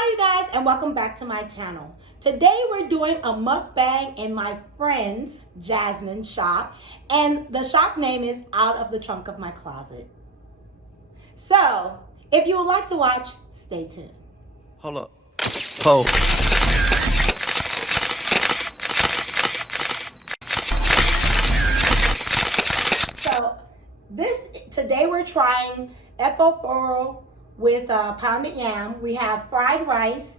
Hi you guys, and welcome back to my channel. Today we're doing a mukbang in my friend's Jasmine's shop, and the shop name is Out of the Trunk of My Closet. So, if you would like to watch, stay tuned. Hold up. Hold. So, today we're trying eforiro with pounded yam. We have fried rice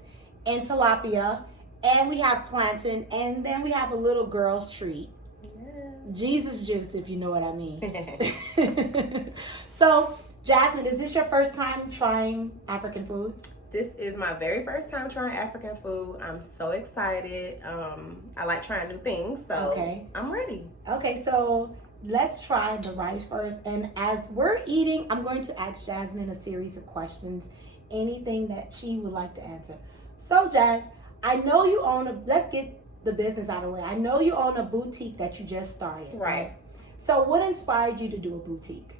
and tilapia, and we have plantain, and then we have a little girl's treat. Yes. Jesus juice, if you know what I mean. So, Jasmine, is this your first time trying African food? This is my very first time trying African food. I'm so excited. I like trying new things, so okay. I'm ready. Okay, so let's try the rice first. And as we're eating, I'm going to ask Jasmine a series of questions, anything that she would like to answer. So, Jazz, I know you own let's get the business out of the way. I know you own a boutique that you just started. Right. So what inspired you to do a boutique?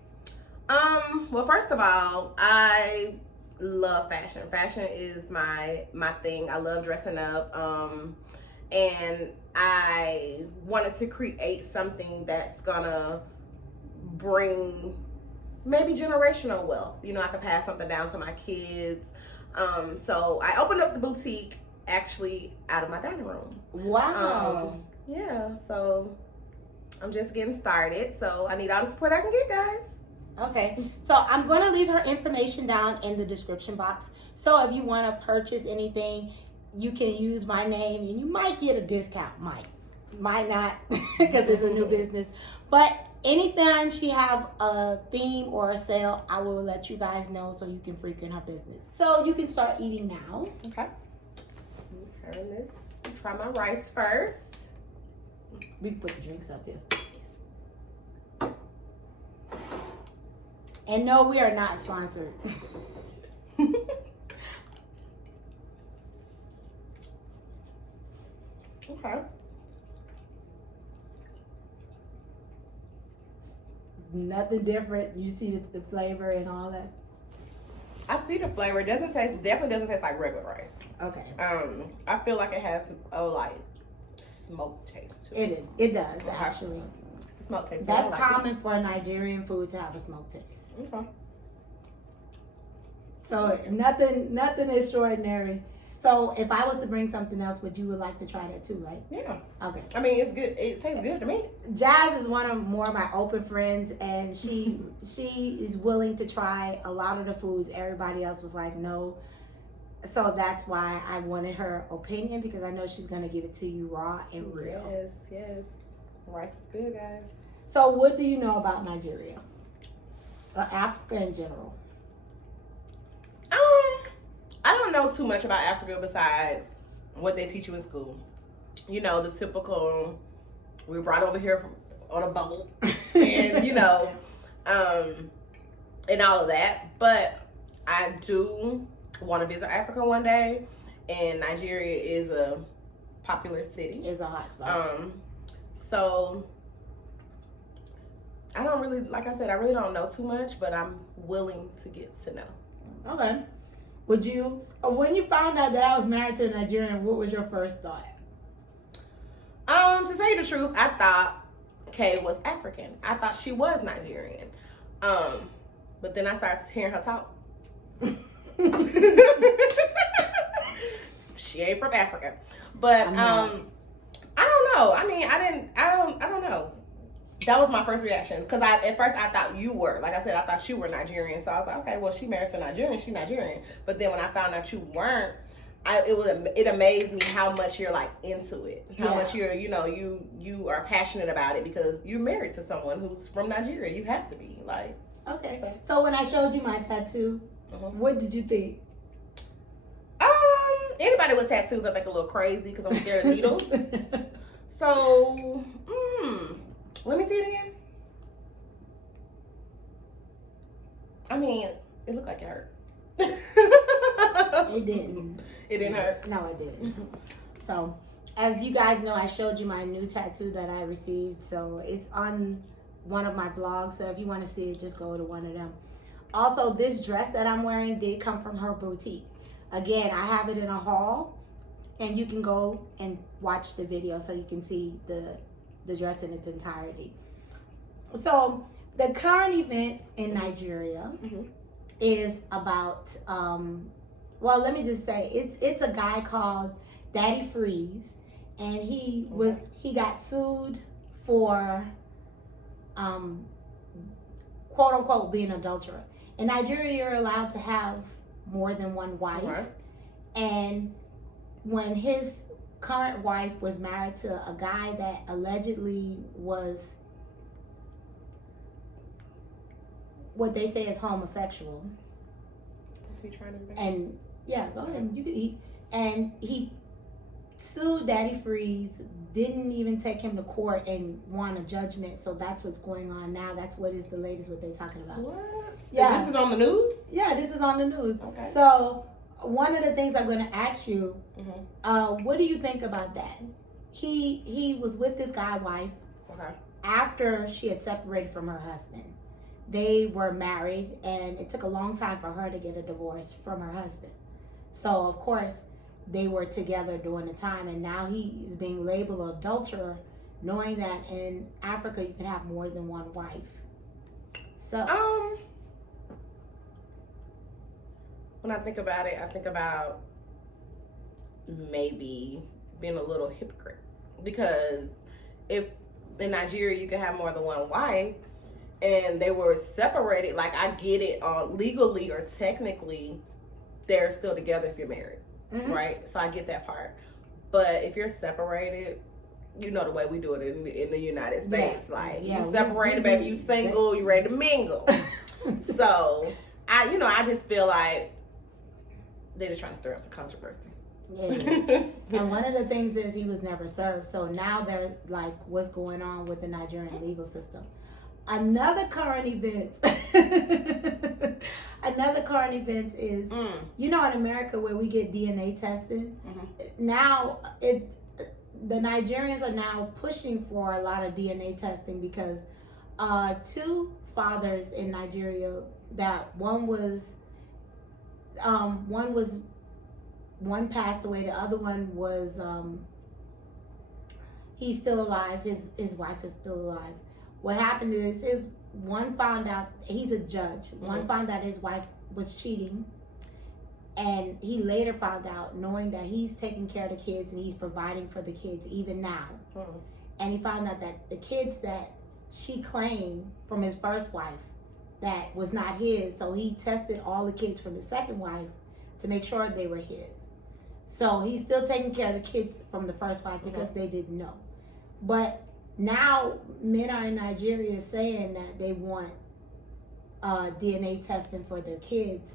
Well, first of all, I love fashion. Fashion is my thing. I love dressing up. And I wanted to create something that's gonna bring maybe generational wealth. You know, I could pass something down to my kids. So I opened up the boutique actually out of my dining room. Wow. Yeah, so I'm just getting started. So I need all the support I can get, guys. Okay, so I'm going to leave her information down in the description box. So if you want to purchase anything, you can use my name and you might get a discount. Might not, because it's a new business. But anytime she have a theme or a sale, I will let you guys know so you can frequent her business. So you can start eating now. Okay. Let me turn this. Try my rice first. We can put the drinks up here. And no, we are not sponsored. Okay. Nothing different. You see the flavor and all that. I see the flavor. It definitely doesn't taste like regular rice. Okay. I feel like it has a like smoke taste to it. It does actually. It's a smoke taste. That's common for Nigerian food to have a smoke taste. Okay. So nothing extraordinary. So if I was to bring something else, would you like to try that too, right? Yeah. Okay. I mean, it's good. It tastes good to me. Jazz is one of more of my open friends, and she is willing to try a lot of the foods. Everybody else was like, no. So that's why I wanted her opinion, because I know she's gonna give it to you raw and real. Yes. Rice is good, guys. So what do you know about Nigeria? Or Africa in general? I don't know too much about Africa besides what they teach you in school. You know, the typical, we were brought over here on a boat and, you know, and all of that. But I do want to visit Africa one day, and Nigeria is a popular city. It's a hot spot. So I don't really, like I said, I really don't know too much, but I'm willing to get to know. Okay. Would you, when you found out that I was married to a Nigerian, what was your first thought? To tell you the truth, I thought Kay was African. I thought she was Nigerian. But then I started hearing her talk. She ain't from Africa. But I don't know. I mean, I don't know. That was my first reaction, because at first I thought you were, like I said, I thought you were Nigerian. So I was like, okay, well, she married to a Nigerian, she Nigerian. But then when I found out you weren't, it amazed me how much you're like into it, how much you're, you know, you are passionate about it, because you're married to someone who's from Nigeria. You have to be like. Okay. So when I showed you my tattoo, what did you think? Anybody with tattoos, I think a little crazy, because I'm scared of needles. So, let me see it again. I mean, it looked like it hurt. It didn't. It didn't hurt? No, it didn't. So, as you guys know, I showed you my new tattoo that I received. So, it's on one of my blogs. So, if you want to see it, just go to one of them. Also, this dress that I'm wearing did come from her boutique. Again, I have it in a haul, and you can go and watch the video so you can see the dress in its entirety. So the current event in Nigeria is about, well, let me just say, it's a guy called Daddy Freeze, and he got sued for quote unquote being an adulterer. In Nigeria, you're allowed to have more than one wife. Right. And when his current wife was married to a guy that allegedly was what they say is homosexual. Is he trying to be? And yeah, go ahead, you can eat. And he sued Daddy Freeze, didn't even take him to court and won a judgment. So that's what's going on now. That's what is the latest what they're talking about. What? Yeah. This is on the news? Yeah, this is on the news. Okay. So one of the things I'm going to ask you, what do you think about that? He was with this guy's wife after she had separated from her husband. They were married, and it took a long time for her to get a divorce from her husband. So, of course, they were together during the time, and now he is being labeled an adulterer, knowing that in Africa you can have more than one wife. So, when I think about it, I think about maybe being a little hypocrite, because if in Nigeria you can have more than one wife and they were separated, like I get it, legally or technically they're still together if you're married, right? So I get that part. But if you're separated, you know the way we do it in the United States, you separated, baby, you single, you ready to mingle. So I just feel like they're just trying to stir up some controversy. It is. And one of the things is he was never served. So now they're like, what's going on with the Nigerian legal system? Another current event is, you know, in America where we get DNA tested, now the Nigerians are now pushing for a lot of DNA testing because two fathers in Nigeria, that one passed away, the other one was he's still alive, his wife is still alive. What happened is one found out, he's a judge, one found out his wife was cheating, and he later found out, knowing that he's taking care of the kids and he's providing for the kids even now, and he found out that the kids that she claimed from his first wife that was not his, so he tested all the kids from the second wife to make sure they were his. So he's still taking care of the kids from the first wife because they didn't know. But now men are in Nigeria saying that they want DNA testing for their kids.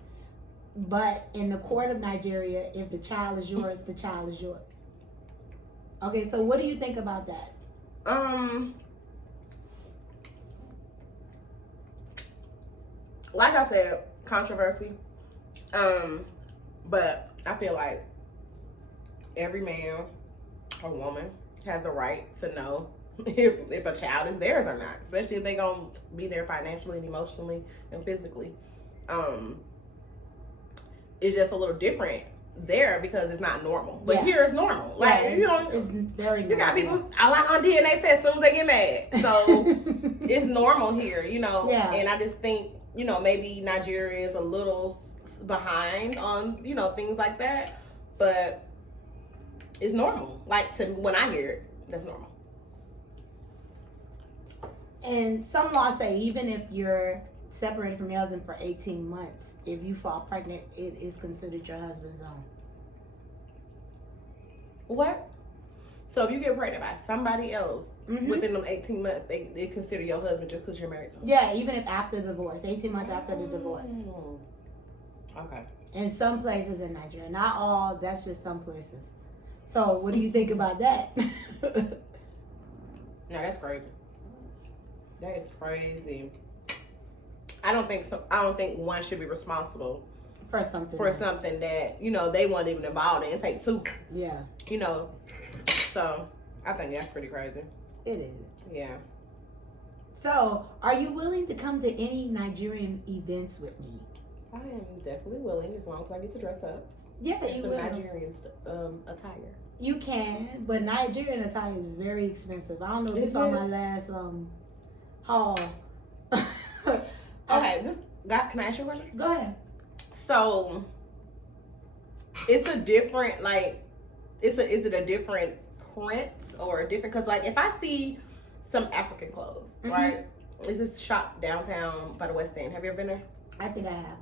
But in the court of Nigeria, if the child is yours, the child is yours. Okay, so what do you think about that? Like I said, controversy. But I feel like every man or woman has the right to know if a child is theirs or not, especially if they gonna be there financially and emotionally and physically. It's just a little different there because it's not normal, but here it's normal. Like, it's very normal. You got people I like on DNA test as soon as they get mad, so it's normal here, And I just think, maybe Nigeria is a little behind on things like that, but it's normal. Like, to when I hear it, that's normal. And some laws say even if you're separated from your husband for 18 months, if you fall pregnant, it is considered your husband's own. What? So if you get pregnant by somebody else within them 18 months, they consider your husband just because you're married to him? Yeah, even if after the divorce, 18 months after the divorce. Okay. In some places in Nigeria, not all, that's just some places. So what do you think about that? No, that's crazy. That is crazy. I don't think so. I don't think one should be responsible for something that they weren't even involved in. It take two. Yeah. So I think that's pretty crazy. It is. Yeah. So, are you willing to come to any Nigerian events with me? I am definitely willing, as long as I get to dress up. Yeah, It's you a will. Nigerian attire. You can, but Nigerian attire is very expensive. I don't know if you Is saw it? my last haul. Okay, can I ask you a question? Go ahead. So it's a different is it a different print or a different, because like if I see some African clothes, right? Is this shop downtown by the West End? Have you ever been there? I think I have.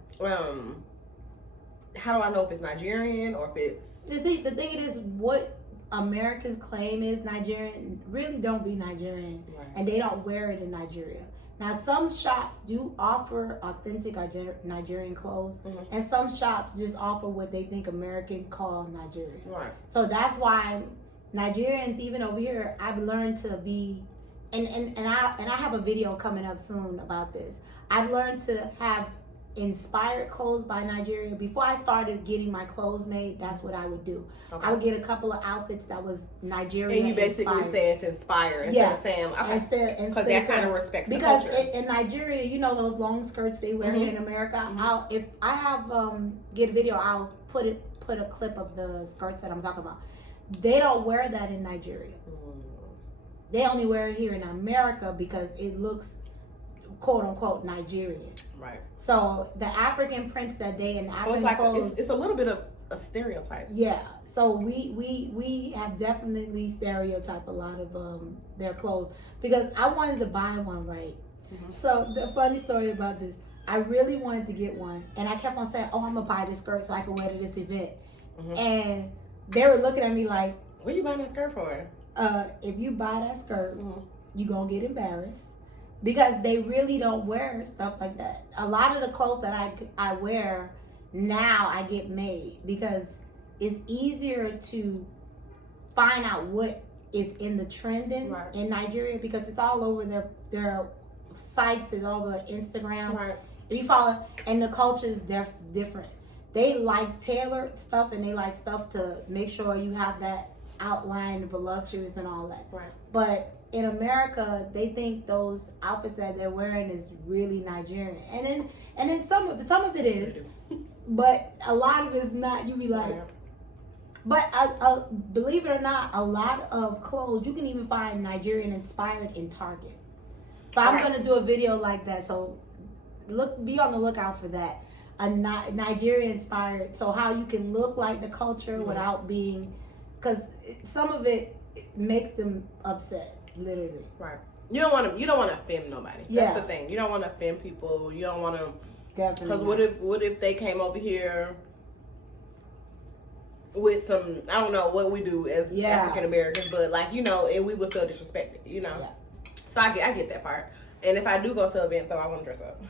How do I know if it's Nigerian or if it's The thing is, what America's claim is Nigerian really don't be Nigerian, Right. and they don't wear it in Nigeria. Now, some shops do offer authentic Nigerian clothes, and some shops just offer what they think American call Nigerian. right? So that's why Nigerians, even over here, I've learned to be, and I have a video coming up soon about this. I've learned to have inspired clothes by Nigeria. Before I started getting my clothes made, that's what I would do. Okay. I would get a couple of outfits that was Nigerian And you basically inspired. say it's inspired instead of saying, okay, because that kind of respects the because culture. in Nigeria, you know those long skirts they wear here in America. If I have get a video, I'll put a clip of the skirts that I'm talking about. They don't wear that in Nigeria. They only wear it here in America because it looks quote unquote Nigerian. Right. So the African prints that day and So African it's like clothes, it's a little bit of a stereotype. yeah. So we have definitely stereotyped a lot of their clothes because I wanted to buy one, right? So the funny story about this, I really wanted to get one, and I kept on saying, "Oh, I'm gonna buy this skirt so I can wear to this event," and they were looking at me like, What are you buying that skirt for? if you buy that skirt, you're gonna get embarrassed. Because they really don't wear stuff like that. A lot of the clothes that I wear now, I get made because it's easier to find out what is in the trending in Nigeria because it's all over their sites, it's all over Instagram. Right. If you follow, and the culture is different. They like tailored stuff and they like stuff to make sure you have that outline, the voluptuous and all that. Right. But in America, they think those outfits that they're wearing is really Nigerian, and then some of it is, but a lot of it's not. You be like, but believe it or not, a lot of clothes you can even find Nigerian inspired in Target. So I'm gonna do a video like that. So be on the lookout for that. A Nigerian inspired. So how you can look like the culture without being, because some of it makes them upset. Literally, right. You don't want to offend nobody. Yeah. That's the thing. You don't want to offend people. You don't want to. Definitely. Because what if they came over here with some, I don't know what we do as African Americans, but like and we would feel disrespected. Yeah. So I get that part. And if I do go to an event though, I want to dress up.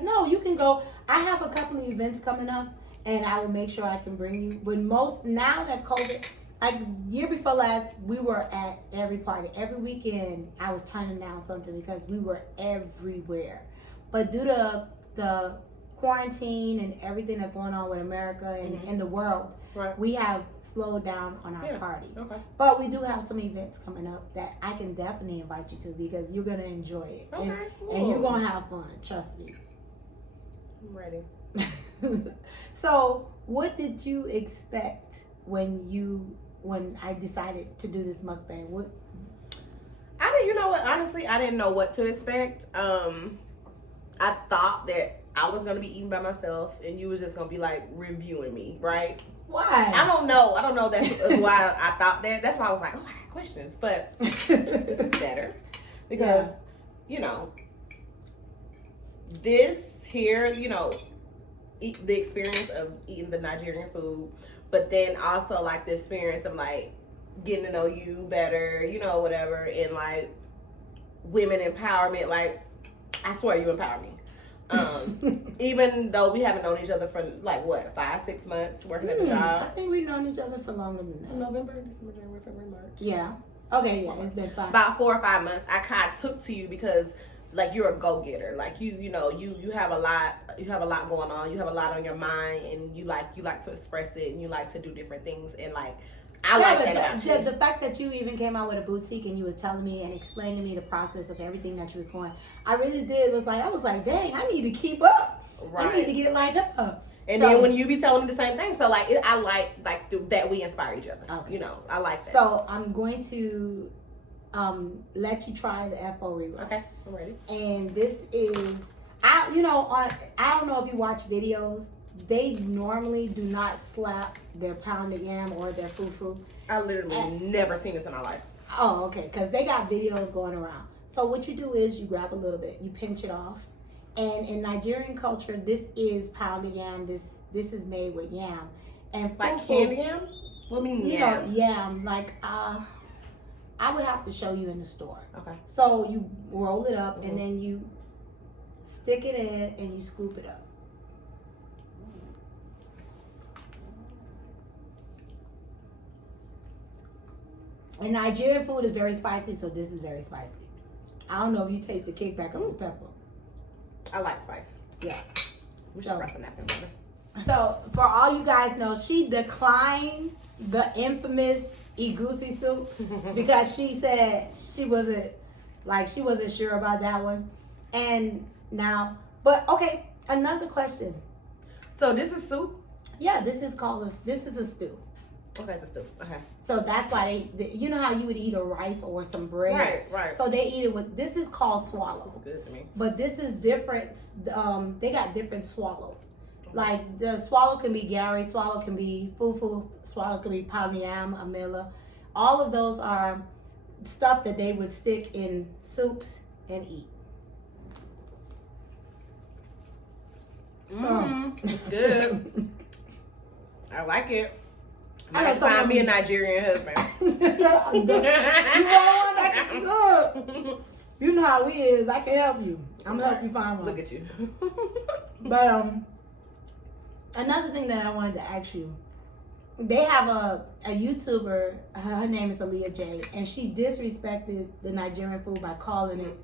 No, you can go. I have a couple of events coming up, and I will make sure I can bring you. But now that COVID. Like year before last, we were at every party. Every weekend, I was turning down something because we were everywhere. But due to the quarantine and everything that's going on with America and in the world, we have slowed down on our parties. Okay. But we do have some events coming up that I can definitely invite you to because you're going to enjoy it. Okay, cool. And you're going to have fun, trust me. I'm ready. So, what did you expect when I decided to do this mukbang? Honestly, I didn't know what to expect. I thought that I was gonna be eating by myself and you was just gonna be like reviewing me, right? Why? I don't know. That's why I thought that. That's why I was like, oh, I got questions. But this is better because this here, the experience of eating the Nigerian food. But then also like the experience of like getting to know you better, whatever, and like women empowerment. Like I swear you empower me. Even though we haven't known each other for like what 5-6 months working at the job. I think we've known each other for longer than that. November, December, January, February, March. Yeah. Okay. Yeah. It's been 5. About 4 or 5 months. I kind of took to you because like you're a go-getter. Like you have a lot going on. You have a lot on your mind, and you like to express it, and you like to do different things. And like I like that about you. The fact that you even came out with a boutique and you was telling me and explaining to me the process of everything that you was going, I really did. I was like, dang, I need to keep up. Right. I need to get like her. And then when you be telling me the same thing, so like I like that we inspire each other. Okay. You know, I like that. So I'm going to let you try the eforiro. Okay, I'm ready. And this is I don't know if you watch videos. They normally do not slap their pounded yam or their fufu. I literally never seen this in my life. Oh, okay, because they got videos going around. So what you do is you grab a little bit, you pinch it off. And in Nigerian culture, this is pounded yam. This is made with yam. And like candy yam? What mean yam? You know, yam. Like I would have to show you in the store. Okay. So you roll it up and then you stick it in and you scoop it up. And Nigerian food is very spicy, so this is very spicy. I don't know if you taste the kickback of the pepper. I like spice. Yeah. So for all you guys know, she declined the infamous egusi soup because she said she wasn't sure about that one. And now, but okay, another question. So this is soup? Yeah, this is a stew. Okay, it's a stew. Okay. So that's why they you know how you would eat a rice or some bread? Right. So they eat it with, this is called swallow. That's good to me. But this is different. They got different swallow. Like the swallow can be Gary, swallow can be Fufu, swallow can be poundedyam, amila. All of those are stuff that they would stick in soups and eat. It's good. I like it. I gotta find me a Nigerian husband. You want one that can be good. You know how it is. I can help you. I'm gonna help you find one. Look at you. But another thing that I wanted to ask you, they have a YouTuber. Her name is Aaliyah J, and she disrespected the Nigerian food by calling it.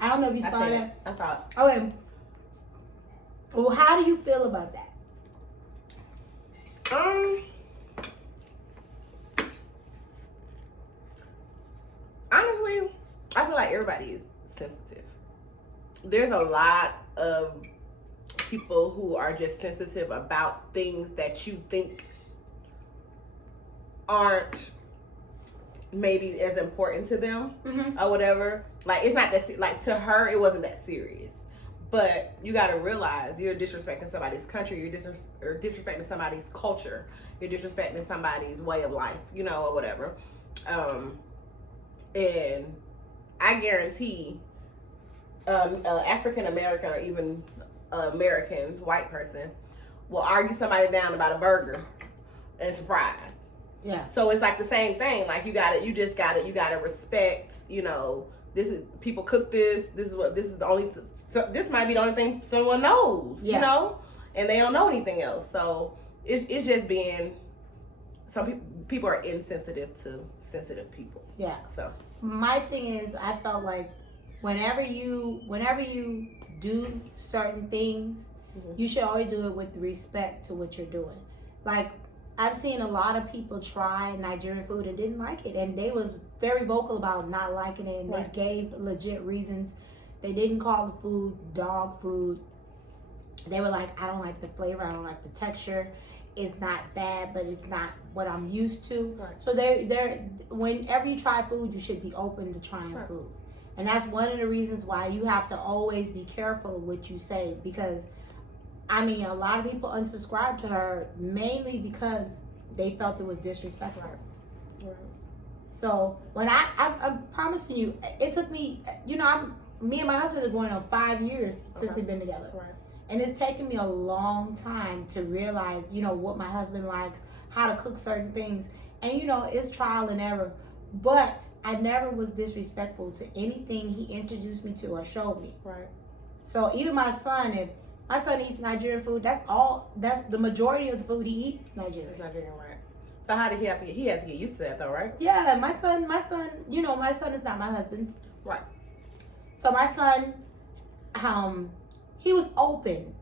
I don't know if you saw that. I saw it. Okay. Well, how do you feel about that? Honestly, I feel like everybody is sensitive. There's a lot of people who are just sensitive about things that you think aren't maybe as important to them or whatever. Like, it's not that, like, to her, it wasn't that serious. But you got to realize you're disrespecting somebody's country, you're disrespecting somebody's culture, you're disrespecting somebody's way of life, you know, or whatever. And I guarantee African American or even American white person will argue somebody down about a burger and some fries. Yeah. So it's like the same thing. Like you gotta respect, you know, this is, people cook this, this is the only, this might be the only thing someone knows, you know, and they don't know anything else. So it's just being, some people are insensitive to sensitive people. Yeah. So my thing is, I felt like whenever you do certain things, you should always do it with respect to what you're doing. Like, I've seen a lot of people try Nigerian food and didn't like it, and they was very vocal about not liking it, and they gave legit reasons. They didn't call the food dog food. They were like, I don't like the flavor, I don't like the texture. It's not bad, but it's not what I'm used to. Right. So they're whenever you try food, you should be open to trying food. And that's one of the reasons why you have to always be careful of what you say, because I mean, a lot of people unsubscribed to her mainly because they felt it was disrespectful. Right. So when I'm promising you, it took me, you know, me and my husband are going on 5 years since we've been together. Right. And it's taken me a long time to realize, you know, what my husband likes, how to cook certain things. And, you know, it's trial and error. But I never was disrespectful to anything he introduced me to or showed me. Right. So even my son, if my son eats Nigerian food, that's the majority of the food he eats is Nigerian. It's Nigerian, right. So how did he had to get used to that though, right? Yeah, my son, you know, my son is not my husband's. Right. So my son, he was open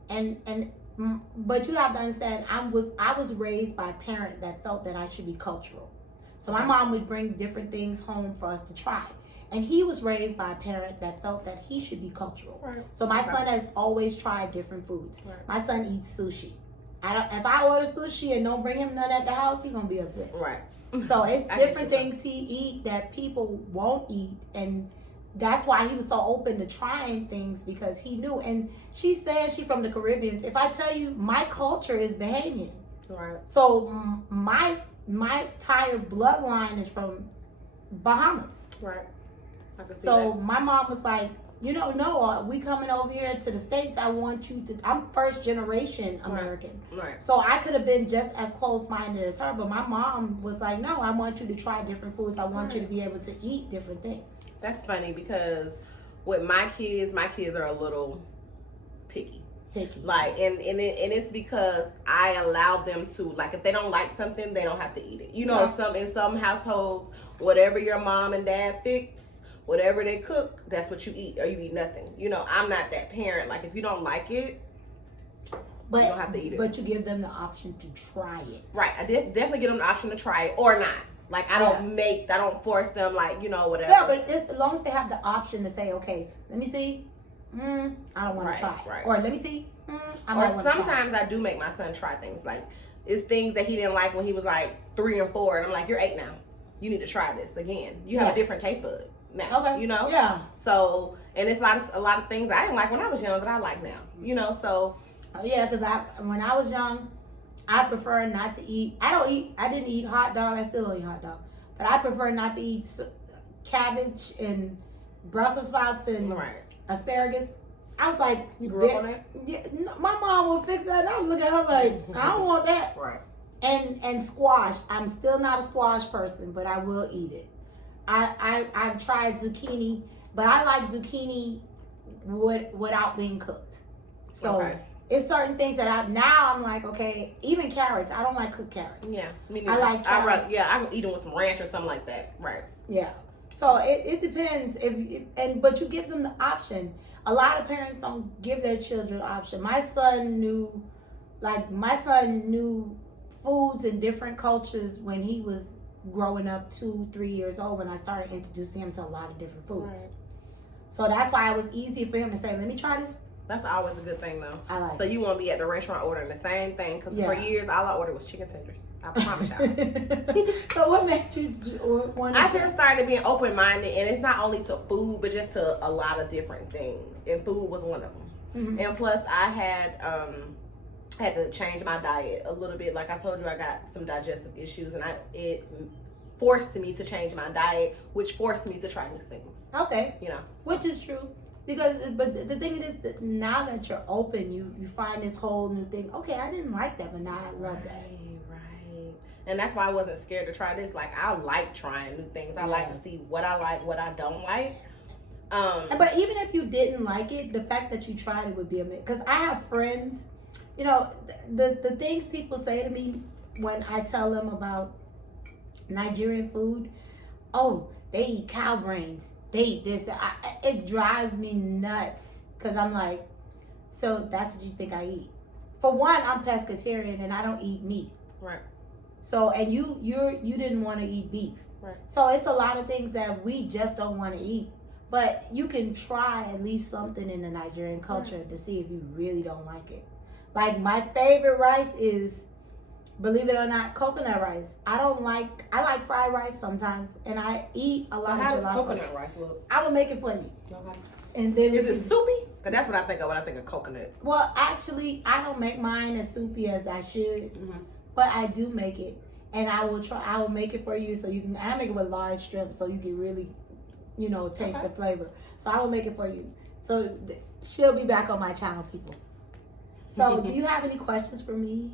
but you have to understand, I was raised by a parent that felt that I should be cultural. So my mom would bring different things home for us to try. And he was raised by a parent that felt that he should be cultural. Right. So my son has always tried different foods. Right. My son eats sushi. If I order sushi and don't bring him none at the house, he gonna be upset. Right. So it's I different get you. things he eat that people won't eat, and that's why he was so open to trying things, because he knew. And she said she from the Caribbean. If I tell you, my culture is Bahamian. Right. So my entire bloodline is from Bahamas. Right. I can see So my mom was like, you know, no, we coming over here to the States. I want you to. I'm first generation American. Right. So I could have been just as close-minded as her, but my mom was like, no, I want you to try different foods. I want you to be able to eat different things. That's funny because with my kids are a little picky. Like, and it's because I allow them to, like, if they don't like something, they don't have to eat it. You know, in some households, whatever your mom and dad fix, whatever they cook, that's what you eat, or you eat nothing. You know, I'm not that parent. Like, if you don't like it, you don't have to eat it. But you give them the option to try it. Right. I definitely give them the option to try it or not. Like, I don't force them, like, you know, whatever. Yeah, but as long as they have the option to say, okay, let me see, I don't want to try it. Right. Or let me see, I or might want to try it. sometimes I do make my son try things. Like, it's things that he didn't like when he was like 3 and 4. And I'm like, you're 8 now. You need to try this again. You have a different taste bud now. Okay. You know? Yeah. So, and it's a lot of things I didn't like when I was young that I like now. You know, so. Yeah, because when I was young, I prefer not to eat. I didn't eat hot dog. I still don't eat hot dog. But I prefer not to eat cabbage and Brussels sprouts and asparagus. I was like, you grew up on that? Yeah, my mom would fix that, and I would look at her like, I don't want that. Right. And squash. I'm still not a squash person, but I will eat it. I've tried zucchini, but I like zucchini without being cooked. So it's certain things that I'm like, okay, even carrots. I don't like cooked carrots. Yeah, me I like carrots. I can eat them with some ranch or something like that. Right. Yeah. So it depends but you give them the option. A lot of parents don't give their children the option. My son knew foods in different cultures when he was growing up 2-3 years old, when I started introducing him to a lot of different foods. Right. So that's why it was easy for him to say, let me try this. That's always a good thing, though. I like so you won't be at the restaurant ordering the same thing, because for years all I ordered was chicken tenders. I promise y'all. So what made you want to I just started being open-minded, and it's not only to food, but just to a lot of different things. And food was one of them. Mm-hmm. And plus, I had to change my diet a little bit. Like I told you, I got some digestive issues, and it forced me to change my diet, which forced me to try new things. Okay. You know, which is true. But the thing is that now that you're open, you find this whole new thing. Okay, I didn't like that, but now I love that. Right. And that's why I wasn't scared to try this. Like, I like trying new things. I like to see what I like, what I don't like. But even if you didn't like it, the fact that you tried it would be amazing. Because I have friends, you know, the things people say to me when I tell them about Nigerian food, oh, they eat cow brains. They eat this. It drives me nuts, because I'm like, so that's what you think I eat? For one, I'm pescatarian and I don't eat meat. Right. So, and you didn't want to eat beef. Right. So it's a lot of things that we just don't want to eat. But you can try at least something in the Nigerian culture to see if you really don't like it. Like, my favorite rice is, believe it or not, coconut rice. I like fried rice sometimes, and I eat a lot of jollof. How does coconut rice look? I will make it for you. Okay. And then is it soupy? Because that's what I think of when I think of coconut. Well, actually, I don't make mine as soupy as I should, but I do make it, and I will make it for you so you can. I make it with large shrimp so you can really, taste the flavor. So I will make it for you. So she'll be back on my channel, people. So do you have any questions for me?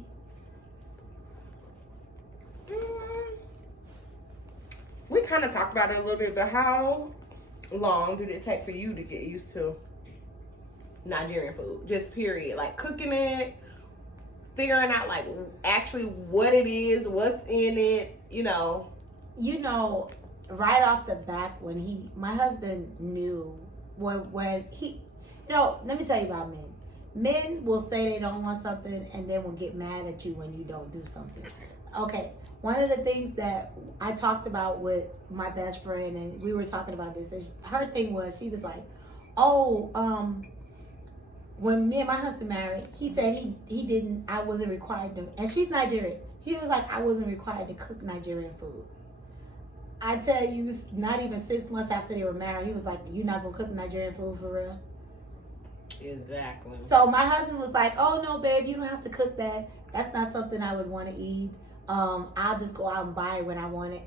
We kind of talked about it a little bit, but how long did it take for you to get used to Nigerian food? Just period. Like, cooking it, figuring out, like, actually what it is, what's in it, Right off the back, when my husband knew when he, let me tell you about men. Men will say they don't want something and then will get mad at you when you don't do something. Okay, one of the things that I talked about with my best friend, and we were talking about this, her thing was, she was like, when me and my husband married, he said he didn't. I wasn't required to, and she's Nigerian. He was like, I wasn't required to cook Nigerian food. I tell you, not even 6 months after they were married, he was like, "You're not gonna cook Nigerian food for real?" Exactly. So my husband was like, "Oh no, babe, you don't have to cook that. That's not something I would want to eat. I'll just go out and buy it when I want it."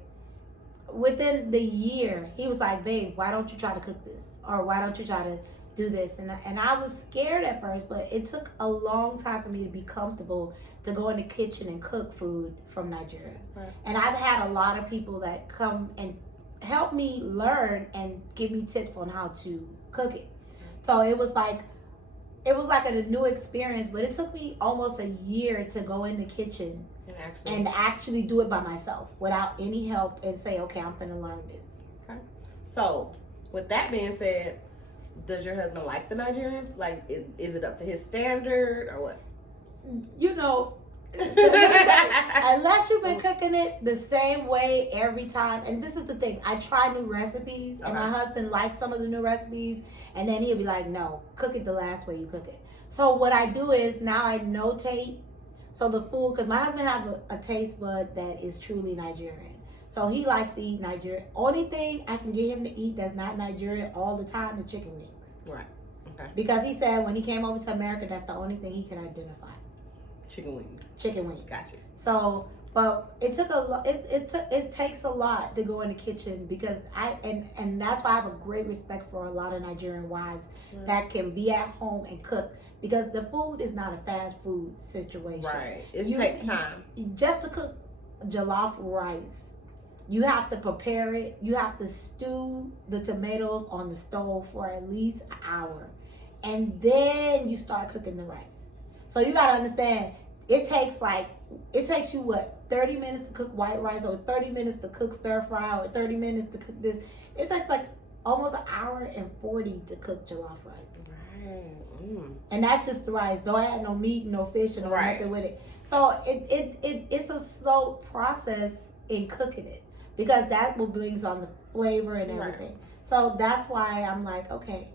Within the year, he was like, "Babe, why don't you try to cook this? Or why don't you try to do this?" And I was scared at first, but it took a long time for me to be comfortable to go in the kitchen and cook food from Nigeria. Right. And I've had a lot of people that come and help me learn and give me tips on how to cook it. So it was like a new experience, but it took me almost a year to go in the kitchen and actually do it by myself without any help and say, okay, I'm gonna learn this. Okay. So with that being said, does your husband like the Nigerian? Like, is it up to his standard or what? You know, unless you've been cooking it the same way every time, and this is the thing, I try new recipes, and my husband likes some of the new recipes, and then he'll be like, no, cook it the last way you cook it. So what I do is now I notate, so the food, because my husband have a taste bud that is truly Nigerian. So he likes to eat Nigerian. Only thing I can get him to eat that's not Nigerian all the time is chicken wings. Right. Okay. Because he said when he came over to America, that's the only thing he can identify. Chicken wings. Chicken wings. Gotcha. So, but it took a lot. It takes a lot to go in the kitchen because and that's why I have a great respect for a lot of Nigerian wives that can be at home and cook, because the food is not a fast food situation. Right. It takes time. Just to cook jollof rice, you have to prepare it. You have to stew the tomatoes on the stove for at least an hour, and then you start cooking the rice. So you gotta understand, it takes you what, 30 minutes to cook white rice, or 30 minutes to cook stir fry, or 30 minutes to cook this. It takes like almost an hour and 40 to cook jollof rice. Right. Mm. And that's just the rice. Don't add no meat, no fish, and no nothing with it. So it's a slow process in cooking it, because that's what brings on the flavor and everything. Right. So that's why I'm like, okay,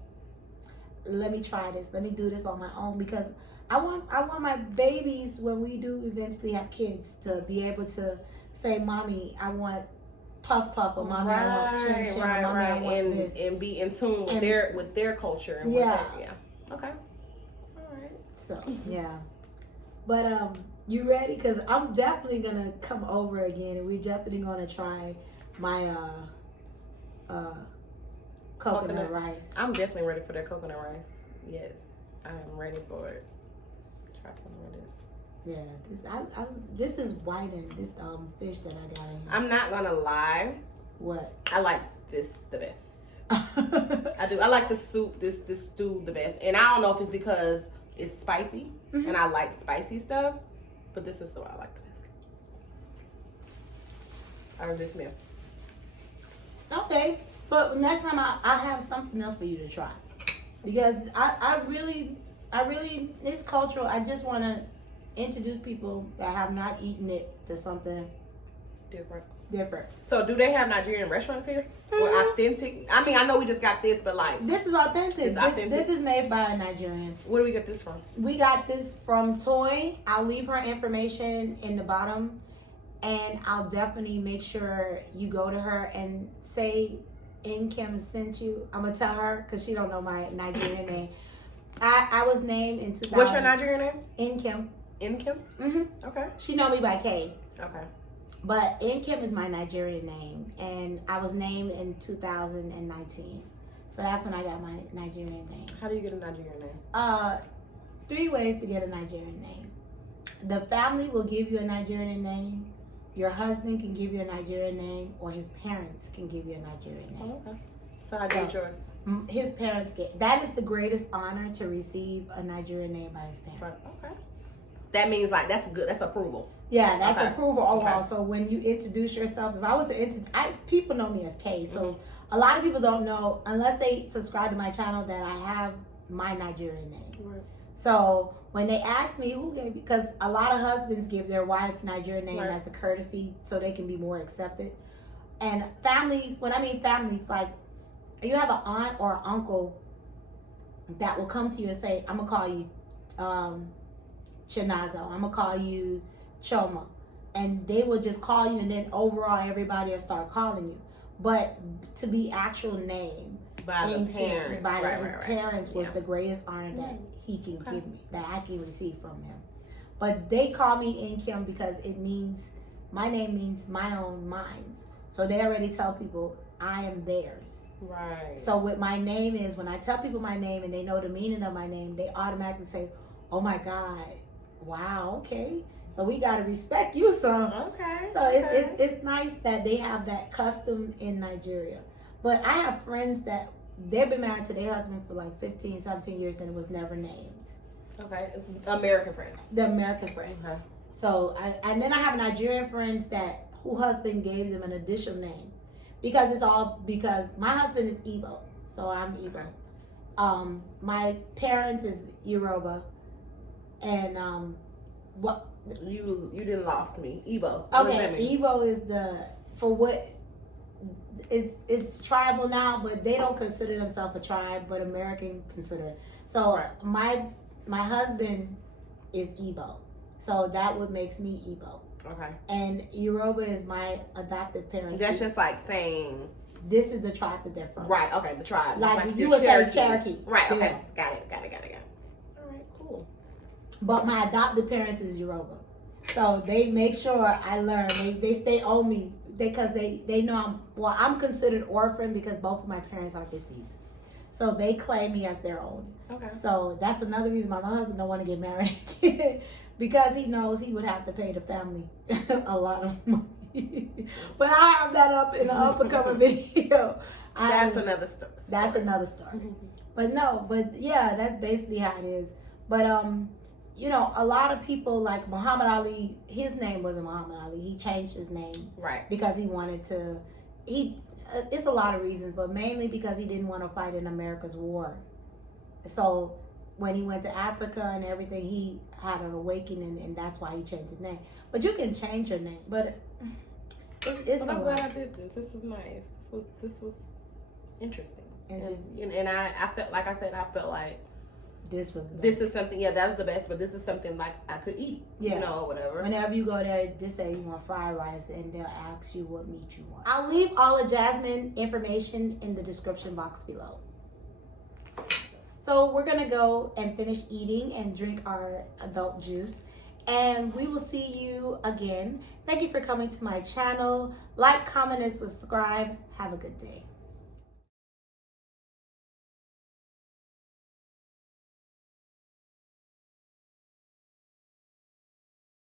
let me try this. Let me do this on my own, because I want my babies, when we do eventually have kids, to be able to say, "Mommy, I want puff puff," or "Mommy, I want chin chin," or "Mommy, I want this," and be in tune with their culture and yeah. Okay. All right. So yeah, but you ready? Because I'm definitely gonna come over again, and we're definitely gonna try my coconut rice. I'm definitely ready for that coconut rice. Yes, I am ready for it. Yeah, this is white, and this fish that I got in here. I'm not gonna lie. What? I like this the best. I do. I like the soup, this stew the best. And I don't know if it's because it's spicy, and I like spicy stuff, but this is what I like the best. Out of this meal. Okay, but next time I have something else for you to try, because I really, it's cultural. I just want to introduce people that have not eaten it to something different. So do they have Nigerian restaurants here? Or authentic? I mean, I know we just got this, but like, this is authentic. It's authentic. This is made by a Nigerian. Where do we get this from? We got this from Toyin. I'll leave her information in the bottom, and I'll definitely make sure you go to her and say Nkem sent you. I'm gonna tell her, because she don't know my Nigerian name. I was named in 2000. What's your Nigerian name? Nkem. Nkem? Mm-hmm. Okay. She know me by K. Okay. But Nkem is my Nigerian name, and I was named in 2019. So that's when I got my Nigerian name. How do you get a Nigerian name? 3 ways to get a Nigerian name. The family will give you a Nigerian name. Your husband can give you a Nigerian name, or his parents can give you a Nigerian name. Oh, okay. So how do you yours? His parents get. That is the greatest honor, to receive a Nigerian name by his parents. Okay. That means like that's good. That's approval. Yeah, that's approval overall. Okay. So when you introduce yourself, if I was to people know me as K. So a lot of people don't know, unless they subscribe to my channel, that I have my Nigerian name. Right. So when they ask me who gave, because a lot of husbands give their wife Nigerian name as a courtesy, so they can be more accepted. And families, when I mean families, like you have an aunt or an uncle that will come to you and say, I'm gonna call you Chinazo, I'm gonna call you Choma, and they will just call you, and then overall everybody will start calling you. But to be actual name by the parents, by his parents was the greatest honor that he can Okay. give me, that I can receive from him. But they call me Nkem because it means, my name means my own minds. So they already tell people I am theirs. Right. So what my name is, when I tell people my name and they know the meaning of my name, they automatically say, oh my God, wow, okay. So we gotta respect you some. Okay. So it's nice that they have that custom in Nigeria. But I have friends that they've been married to their husband for like 15, 17 years and it was never named. Okay. American friends. The American friends. Okay. So and then I have Nigerian friends that who husband gave them an additional name. Because my husband is Igbo. So I'm Igbo. My parents is Yoruba. And what You didn't lost me. Igbo. What does that okay, mean? Igbo is it's tribal now, but they don't consider themselves a tribe, but American consider it. So Right. my husband is Igbo. So that what makes me Igbo. Okay. And Yoruba is my adoptive parents. That's just like saying. This is the tribe that they're from. Right. Okay. The tribe. Like Just you your would say Cherokee. Right. Okay. Yeah. Got it. All right. Cool. But my adopted parents is Yoruba. So they make sure I learn. They stay on me because they know I'm considered orphan because both of my parents are deceased. So they claim me as their own. Okay. So that's another reason why my husband don't want to get married again. Because he knows he would have to pay the family a lot of money. But I have that up in the upcoming video. That's another story. That's another story. But yeah, that's basically how it is. But you know, a lot of people like Muhammad Ali, his name wasn't Muhammad Ali. He changed his name. Right. Because he wanted to, it's a lot of reasons, but mainly because he didn't want to fight in America's war. So when he went to Africa and everything, he had an awakening, and that's why he changed his name. But you can change your name, but it's But a I'm lot. glad I did this. This was nice. This was interesting. And And I felt like I said, I felt like this was the best. this is something. Yeah, that was the best. But this is something like I could eat. Yeah. You know, or whatever. Whenever you go there, just say you want fried rice, and they'll ask you what meat you want. I'll leave all of Jasmine information in the description box below. So we're gonna go and finish eating and drink our adult juice, and we will see you again. Thank you for coming to my channel. Like, comment, and subscribe. Have a good day.